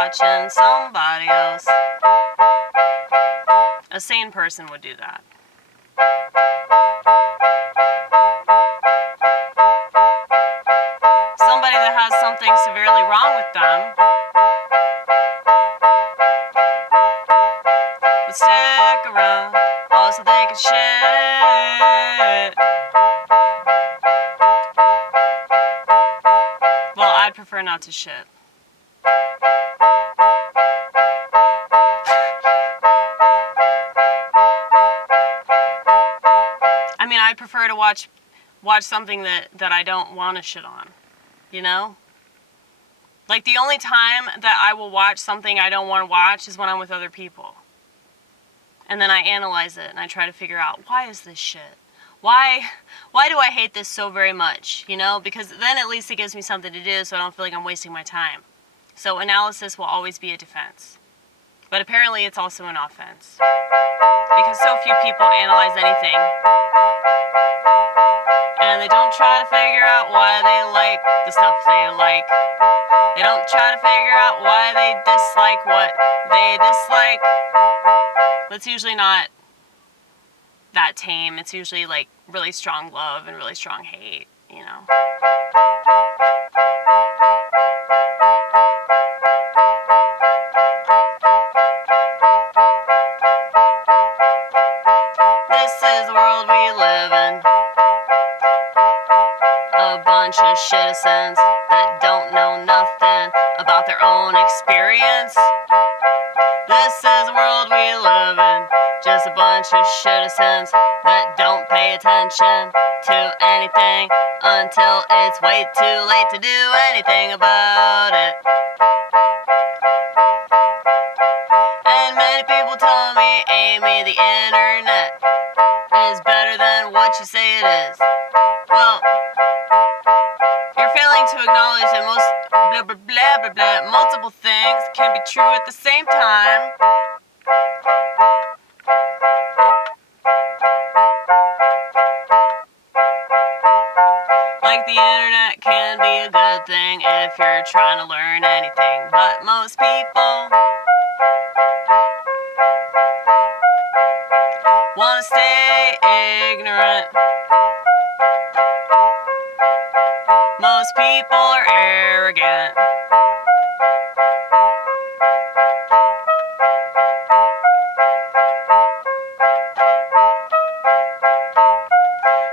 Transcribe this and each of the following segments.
watching somebody else. A sane person would do that. Somebody that has something severely wrong with them would stick around, all so they could shit. Well, I'd prefer not to shit. I mean, I'd prefer to watch something that I don't want to shit on, you know? Like, the only time that I will watch something I don't want to watch is when I'm with other people. And then I analyze it and I try to figure out, why is this shit? Why do I hate this so very much, you know? Because then at least it gives me something to do so I don't feel like I'm wasting my time. So analysis will always be a defense. But apparently it's also an offense. Because so few people analyze anything. And they don't try to figure out why they like the stuff they like. They don't try to figure out why they dislike what they dislike. It's usually not that tame. It's usually like really strong love and really strong hate, you know. This is the world we live in. A bunch of shitizens that don't know nothing about their own experience. This is the world we live in. Just a bunch of shitizens that don't pay attention to anything until it's way too late to do anything about it. And many people tell me, Amy, the internet is better than what you say it is. Well, you're failing to acknowledge that most blah blah blah blah blah multiple things can be true at the same time. Like the internet can be a good thing if you're trying to learn anything, but most people want to stay ignorant. Most people are arrogant.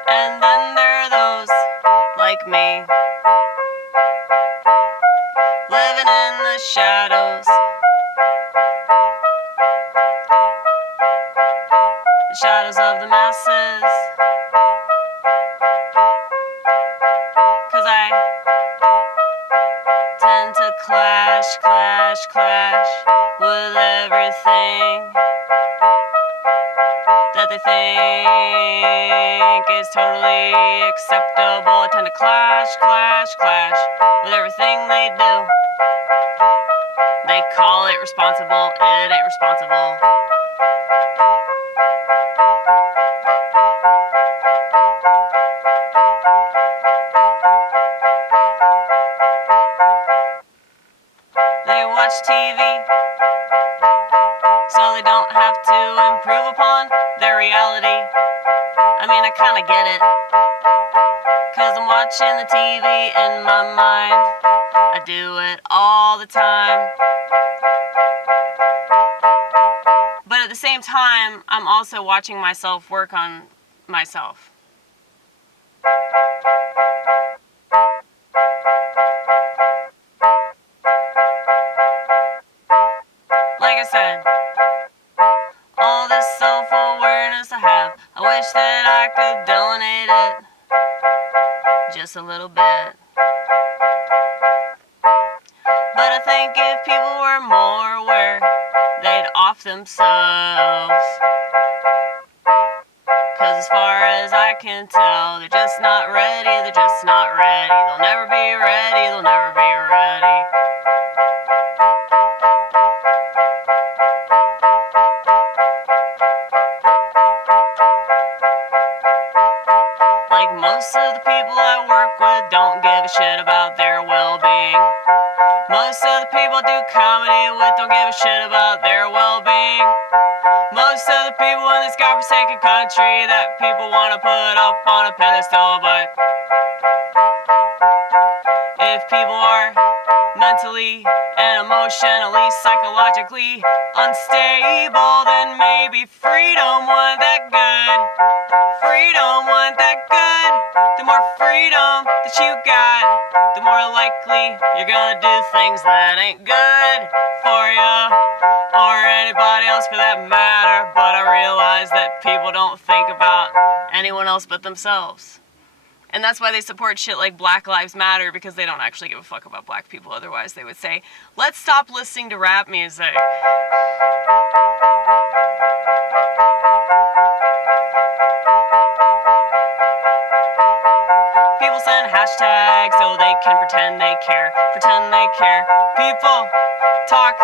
And then there are those like me, living in the shadows. The shadows of the masses. 'Cause I tend to clash with everything that they think is totally acceptable. I tend to clash with everything they do. They call it responsible, it ain't responsible. They watch TV so they don't have to improve upon their reality. I mean, I kinda get it, 'cause I'm watching the TV in my mind. I do it all the time. But at the same time, I'm also watching myself work on myself. Like I said, all this self-awareness I have, I wish that I could donate it just a little bit. But I think if people were more aware, they'd off themselves. 'Cause as far as I can tell, they're just not ready, they're just not ready. They'll never be ready, they'll never be ready. Like most of the people I work with don't give a shit about their well-being. Most of the people I do comedy this godforsaken country that people want to put up on a pedestal, but if people are mentally and emotionally, psychologically unstable, then maybe freedom wasn't that good. Freedom wasn't that good. The more freedom that you got, the more likely you're gonna do things that ain't good for you or anybody else for that matter. But I realize that people don't think about anyone else but themselves. And that's why they support shit like Black Lives Matter, because they don't actually give a fuck about black people. Otherwise, they would say, let's stop listening to rap music. People send hashtags so they can pretend they care. Pretend they care. People talk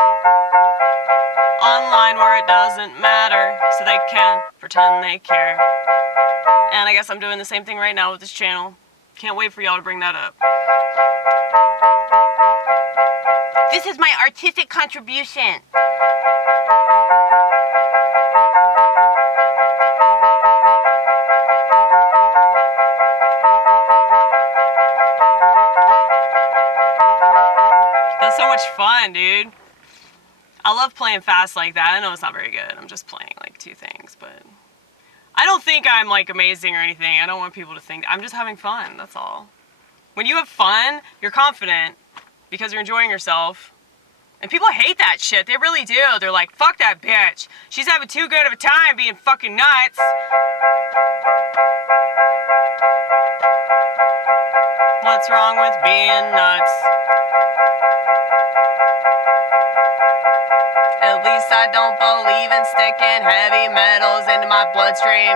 online where it doesn't matter, so they can pretend they care. And I guess I'm doing the same thing right now with this channel. Can't wait for y'all to bring that up. This is my artistic contribution. That's so much fun, dude. I love playing fast like that. I know it's not very good. I'm just playing like 2 things, but I don't think I'm like amazing or anything. I don't want people to think. I'm just having fun, that's all. When you have fun, you're confident because you're enjoying yourself. And people hate that shit. They really do. They're like, fuck that bitch. She's having too good of a time being fucking nuts. What's wrong with being nuts? At least I don't believe in sticking heavy metals into my bloodstream,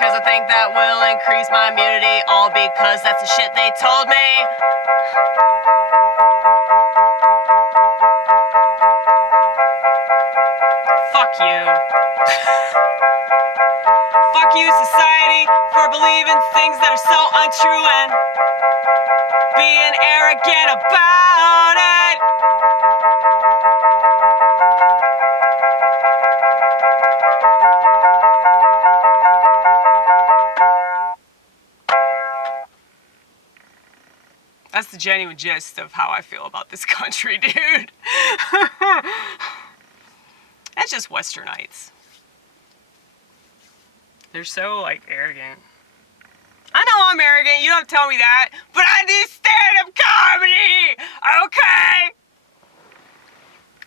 cause I think that will increase my immunity, all because that's the shit they told me. Fuck you. Fuck you, society, for believing things that are so untrue and being arrogant about it. That's the genuine gist of how I feel about this country, dude. That's just Westernites. They're so, like, arrogant. I know I'm arrogant, you don't tell me that, but I do stand-up comedy, okay?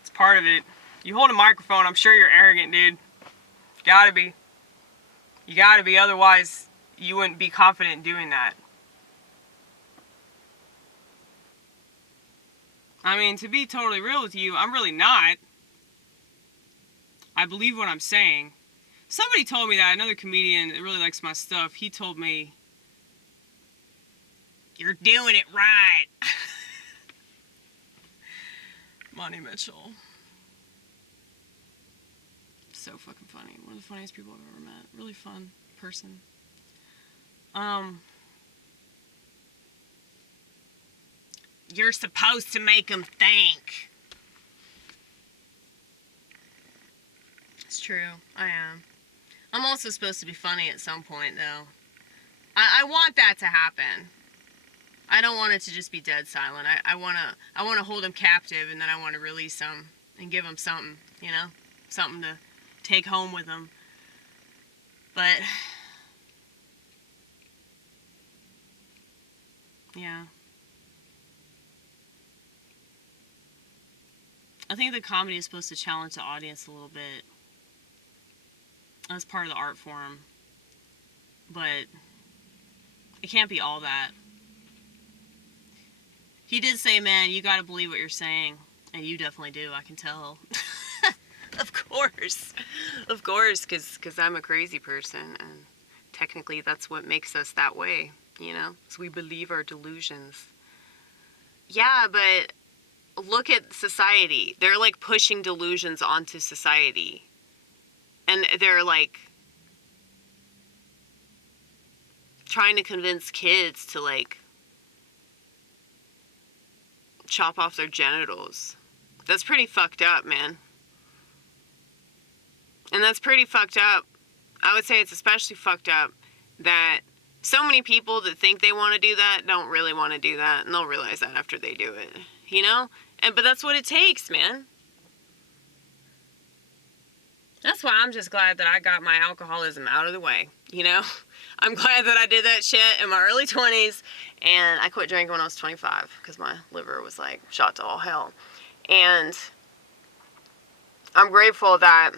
It's part of it. You hold a microphone, I'm sure you're arrogant, dude. Gotta be. You gotta be, otherwise you wouldn't be confident in doing that. I mean, to be totally real with you, I'm really not. I believe what I'm saying. Somebody told me that, another comedian that really likes my stuff, he told me, you're doing it right. Monty Mitchell. So fucking funny. One of the funniest people I've ever met. Really fun person. You're supposed to make them think. It's true. I am. I'm also supposed to be funny at some point, though. I want that to happen. I don't want it to just be dead silent. I wanna hold them captive, and then I want to release them and give them something, you know? Something to take home with them. But yeah. I think the comedy is supposed to challenge the audience a little bit. That's part of the art form. But it can't be all that. He did say, man, you gotta believe what you're saying. And you definitely do, I can tell. Of course. Of course, because I'm a crazy person. And technically that's what makes us that way, you know? So we believe our delusions. Yeah, but look at society. They're like pushing delusions onto society. And they're like trying to convince kids to like chop off their genitals. That's pretty fucked up, man. And that's pretty fucked up. I would say it's especially fucked up that so many people that think they want to do that don't really want to do that, and they'll realize that after they do it, you know? But that's what it takes, man. That's why I'm just glad that I got my alcoholism out of the way, you know? I'm glad that I did that shit in my early 20s, and I quit drinking when I was 25 because my liver was like shot to all hell. And I'm grateful that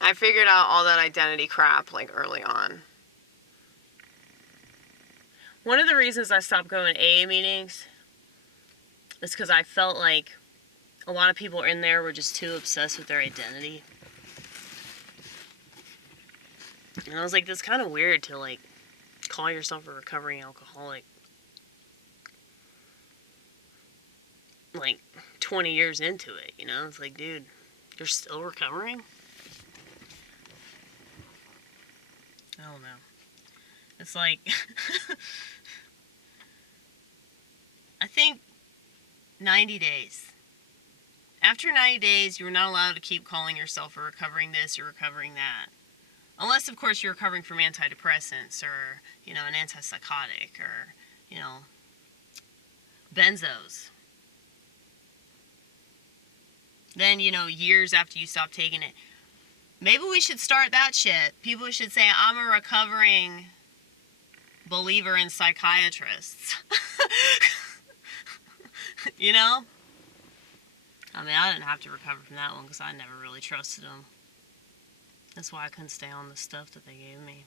I figured out all that identity crap like early on. One of the reasons I stopped going to AA meetings is because I felt like a lot of people in there were just too obsessed with their identity. And I was like, that's kind of weird to like call yourself a recovering alcoholic like 20 years into it, you know? It's like, dude, you're still recovering? I don't know. It's like, I think 90 days. After 90 days, you're not allowed to keep calling yourself a recovering this or recovering that. Unless, of course, you're recovering from antidepressants or, you know, an antipsychotic or, you know, benzos. Then, you know, years after you stop taking it, maybe we should start that shit. People should say, I'm a recovering believer in psychiatrists. You know? I mean, I didn't have to recover from that one because I never really trusted them. That's why I couldn't stay on the stuff that they gave me.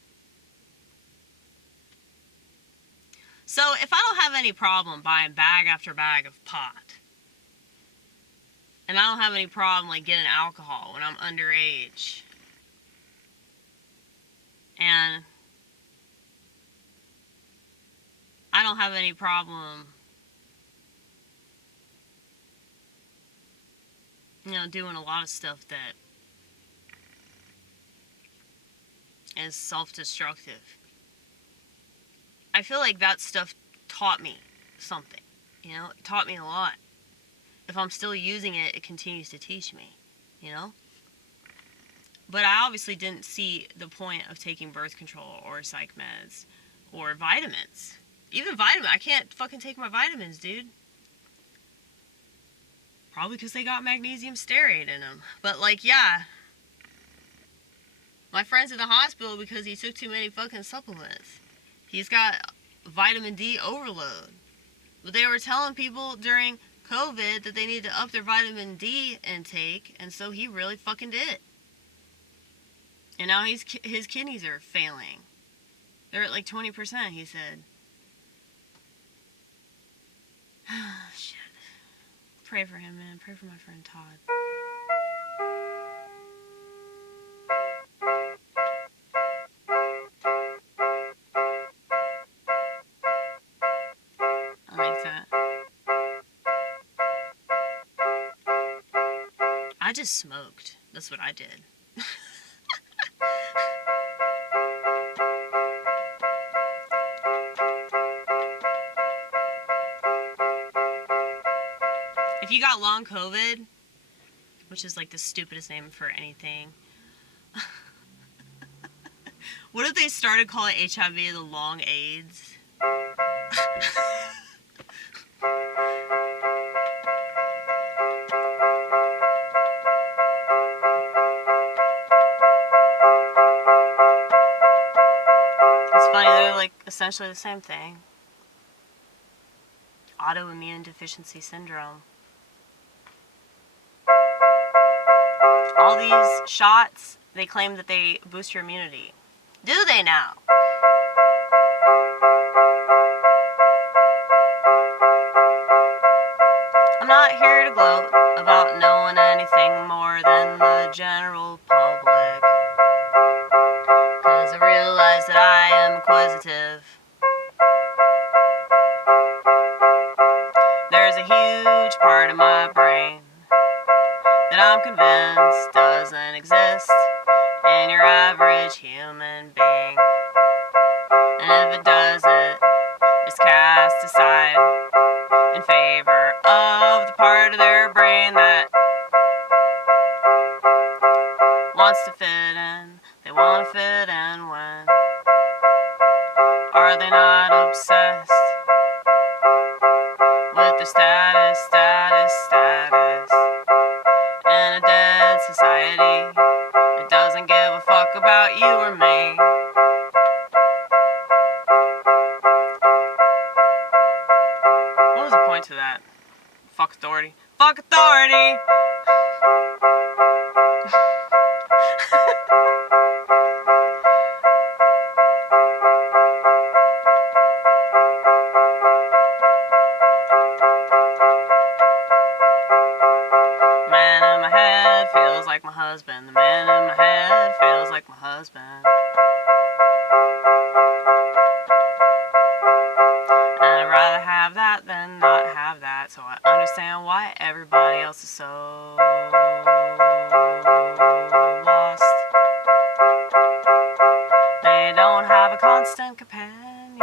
So, if I don't have any problem buying bag after bag of pot, and I don't have any problem like getting alcohol when I'm underage, and I don't have any problem, you know, doing a lot of stuff that is self-destructive. I feel like that stuff taught me something, you know? It taught me a lot. If I'm still using it, it continues to teach me, you know? But I obviously didn't see the point of taking birth control or psych meds or vitamins. Even vitamins. I can't fucking take my vitamins, dude. Probably because they got magnesium stearate in them. But, like, yeah. My friend's in the hospital because he took too many fucking supplements. He's got vitamin D overload. But they were telling people during COVID that they need to up their vitamin D intake, and so he really fucking did. And now his kidneys are failing. They're at like 20%, he said. Shit. Pray for him, man. Pray for my friend Todd. I like that. I just smoked. That's what I did. If you got long COVID, which is like the stupidest name for anything, what if they started calling HIV the long AIDS? It's funny, they're like essentially the same thing. Autoimmune deficiency syndrome. All these shots, they claim that they boost your immunity. Do they now? I'm not here to gloat about knowing anything more than the general public, 'cause I realize that I am inquisitive. There's a huge part of my brain that I'm convinced doesn't exist in your average human being. And if it does, it's cast aside in favor of the part of their brain that fit in. They want to fit in when? Are they not obsessed with their status, status, status? In a dead society, it doesn't give a fuck about you or me. What was the point to that? Fuck authority. Fuck authority! Man in my head feels like my husband. The man in my head feels like my husband. And I'd rather have that than not have that. So I understand why everybody else is so lost. They don't have a constant companion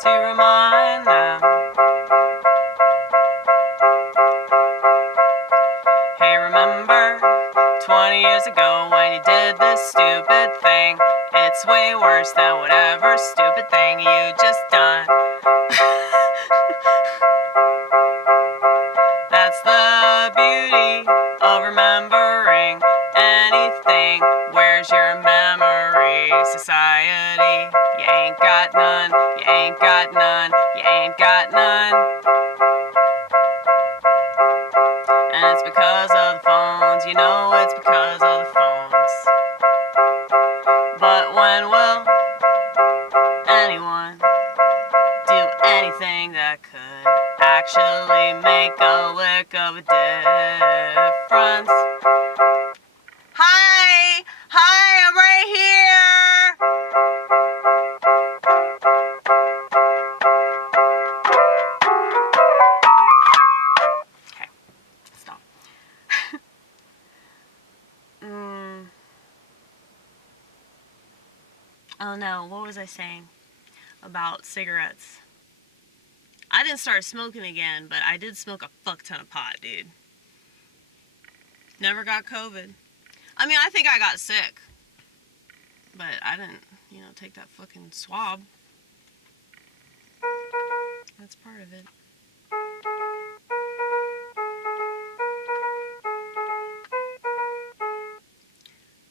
to remind them. Hey, remember 20 years ago when you did this stupid thing? It's way worse than whatever stupid thing you just done. That's the beauty of remembering anything. Where's your memory, society? You ain't got none, you ain't got none, you ain't got none. And it's because of the phones, you know it's because of the phones. But when will anyone do anything that could actually make a lick of a difference? Hi! Hi, I'm right here! Okay, stop. Oh no, what was I saying about cigarettes? I didn't start smoking again, but I did smoke a fuck ton of pot, dude. Never got COVID. I mean, I think I got sick, but I didn't, take that fucking swab. That's part of it.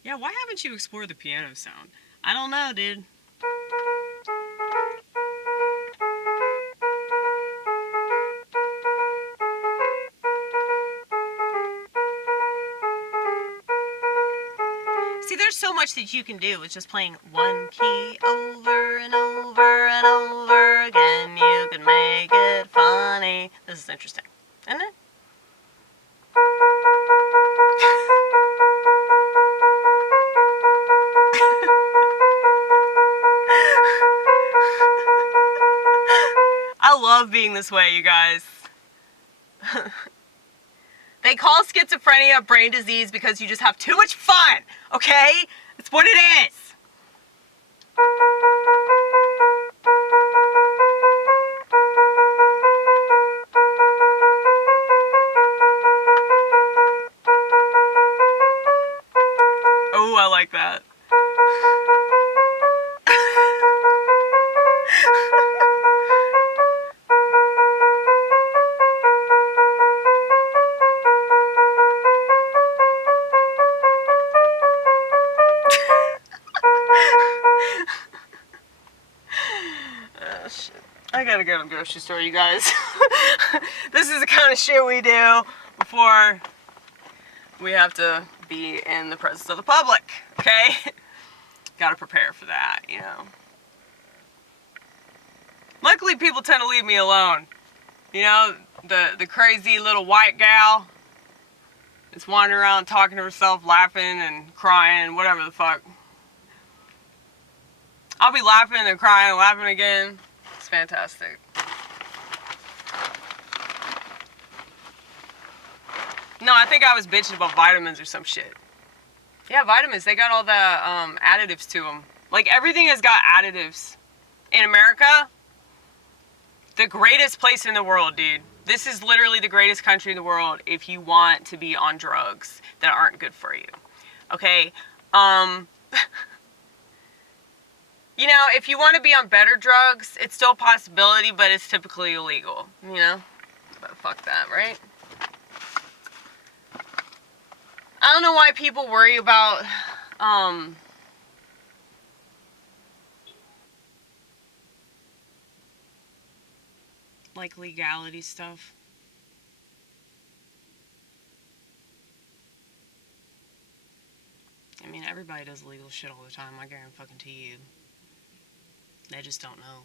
Yeah, why haven't you explored the piano sound? I don't know, dude. See, there's so much that you can do with just playing one key over and over and over again. You can make it funny. This is interesting, isn't it? I love being this way, you guys. They call schizophrenia brain disease because you just have too much fun, okay? That's what it is. Oh, I like that. Oh, shit. I gotta go to the grocery store, you guys. This is the kind of shit we do before we have to be in the presence of the public, okay? Gotta prepare for that, Luckily, people tend to leave me alone. The crazy little white gal that's wandering around talking to herself, laughing and crying, whatever the fuck. I'll be laughing and crying and laughing again. It's fantastic. No, I think I was bitching about vitamins or some shit. Yeah, vitamins, they got all the additives to them. Like, everything has got additives. In America, the greatest place in the world, dude. This is literally the greatest country in the world if you want to be on drugs that aren't good for you. Okay? You know, if you want to be on better drugs, it's still a possibility, but it's typically illegal. You know? But fuck that, right? I don't know why people worry about, like, legality stuff. I mean, everybody does illegal shit all the time, I guarantee you. They just don't know.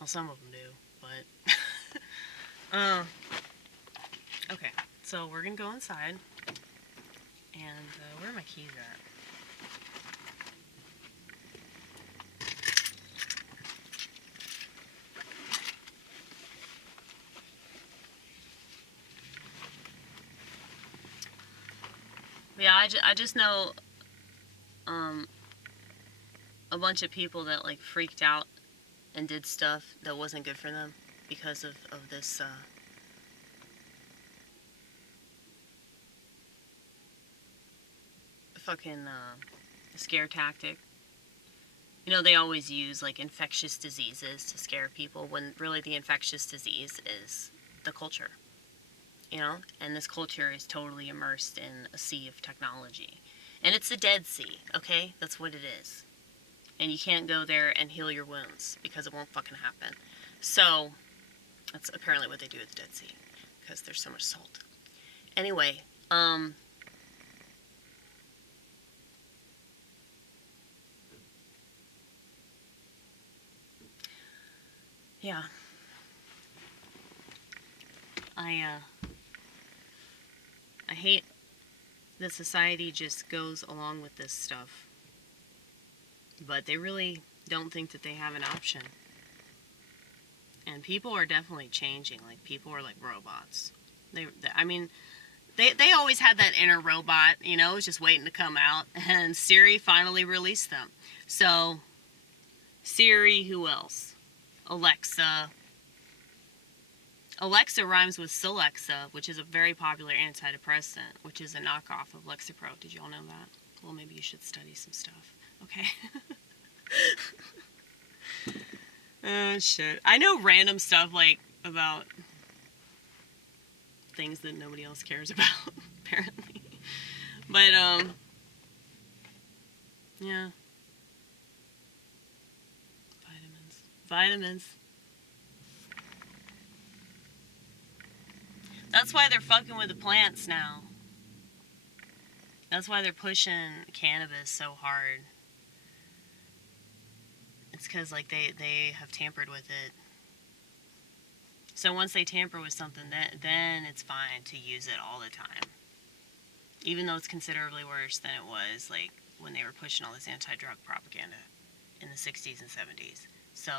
Well, some of them do, but... okay, so we're gonna go inside. And, where are my keys at? Yeah, I just know, a bunch of people that, like, freaked out and did stuff that wasn't good for them because of this, fucking, scare tactic. You know, they always use, like, infectious diseases to scare people when really the infectious disease is the culture. You know? And this culture is totally immersed in a sea of technology. And it's a Dead Sea, okay? That's what it is. And you can't go there and heal your wounds because it won't fucking happen. So, that's apparently what they do at the Dead Sea because there's so much salt. Anyway, yeah. I hate that society just goes along with this stuff. But they really don't think that they have an option. And people are definitely changing. Like, people are like robots. They always had that inner robot, you know, it was just waiting to come out. And Siri finally released them. So, Siri, who else? Alexa. Alexa rhymes with Celexa, which is a very popular antidepressant, which is a knockoff of Lexapro. Did you all know that? Well, maybe you should study some stuff. Okay. Shit. I know random stuff, like, about things that nobody else cares about, apparently. But, yeah. Vitamins. That's why they're fucking with the plants now. That's why they're pushing cannabis so hard. It's because, like, they have tampered with it. So once they tamper with something, then it's fine to use it all the time. Even though it's considerably worse than it was, like, when they were pushing all this anti-drug propaganda in the 60s and 70s. So,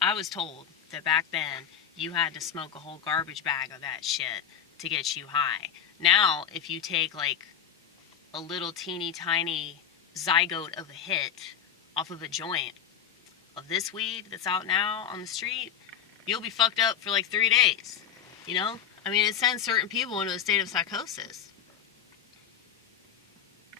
I was told that back then, you had to smoke a whole garbage bag of that shit to get you high. Now, if you take, like, a little teeny tiny zygote of a hit off of a joint of this weed that's out now on the street, you'll be fucked up for like 3 days. You know? I mean, it sends certain people into a state of psychosis.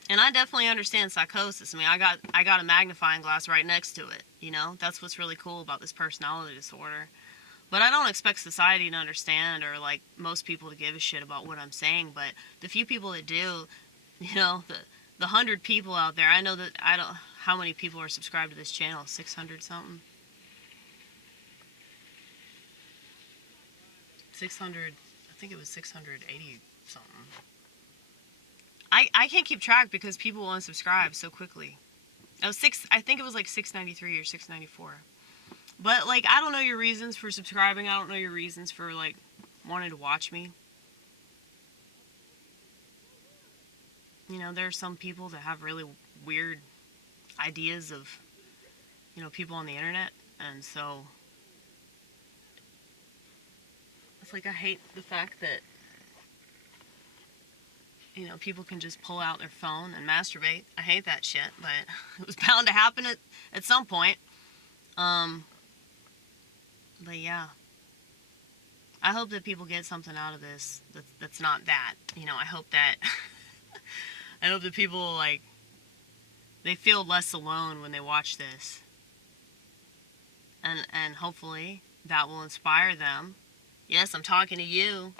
And I definitely understand psychosis. I mean, I got a magnifying glass right next to it. You know? That's what's really cool about this personality disorder. But I don't expect society to understand or, like, most people to give a shit about what I'm saying. But the few people that do, you know, the 100 people out there, I know that, how many people are subscribed to this channel? 600 something? 600, I think it was 680 something. I can't keep track because people unsubscribe so quickly. I think it was like 693 or 694. But, like, I don't know your reasons for subscribing. I don't know your reasons for, like, wanting to watch me. You know, there are some people that have really weird ideas of, you know, people on the internet. And so, it's like I hate the fact that, you know, people can just pull out their phone and masturbate. I hate that shit, but it was bound to happen at some point. But yeah. I hope that people get something out of this that's not that. You know, I hope that I hope that people, like, they feel less alone when they watch this. And hopefully that will inspire them. Yes, I'm talking to you,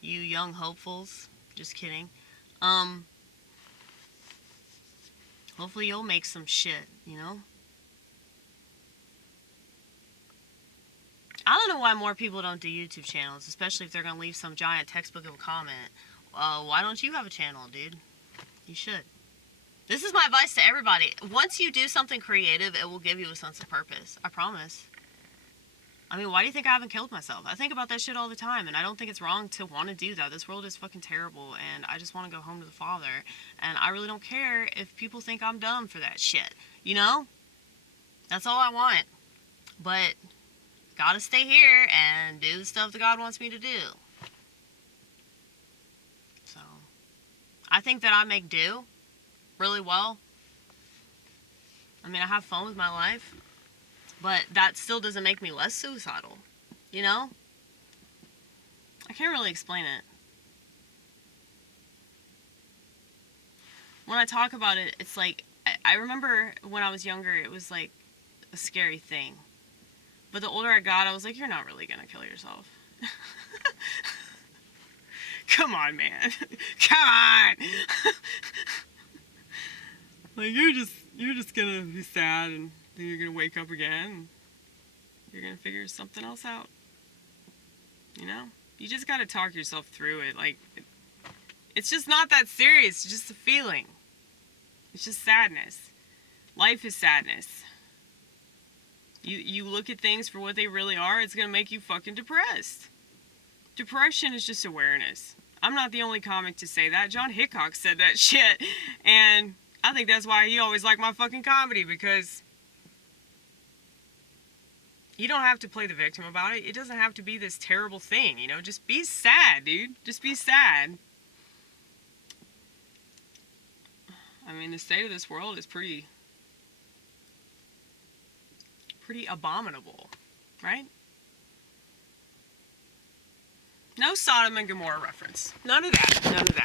you young hopefuls. Just kidding. Hopefully you'll make some shit, you know? I don't know why more people don't do YouTube channels, especially if they're going to leave some giant textbook of a comment. Why don't you have a channel, dude? You should. This is my advice to everybody. Once you do something creative, it will give you a sense of purpose. I promise. I mean, why do you think I haven't killed myself? I think about that shit all the time, and I don't think it's wrong to want to do that. This world is fucking terrible, and I just want to go home to the Father. And I really don't care if people think I'm dumb for that shit. You know? That's all I want. But gotta stay here and do the stuff that God wants me to do. So, I think that I make do really well. I mean, I have fun with my life, but that still doesn't make me less suicidal, you know? I can't really explain it. When I talk about it, it's like, I remember when I was younger, it was like a scary thing. But the older I got, I was like, you're not really gonna kill yourself. Come on, man. Come on! Like, you're just gonna be sad, and then you're gonna wake up again, and you're gonna figure something else out. You know? You just gotta talk yourself through it. Like, it's just not that serious. It's just a feeling. It's just sadness. Life is sadness. You look at things for what they really are, it's gonna make you fucking depressed. Depression is just awareness. I'm not the only comic to say that. John Hickok said that shit, and I think that's why he always liked my fucking comedy, because you don't have to play the victim about it. It doesn't have to be this terrible thing, you know? Just be sad, dude. Just be sad. I mean, the state of this world is pretty abominable, right? No Sodom and Gomorrah reference. None of that. None of that.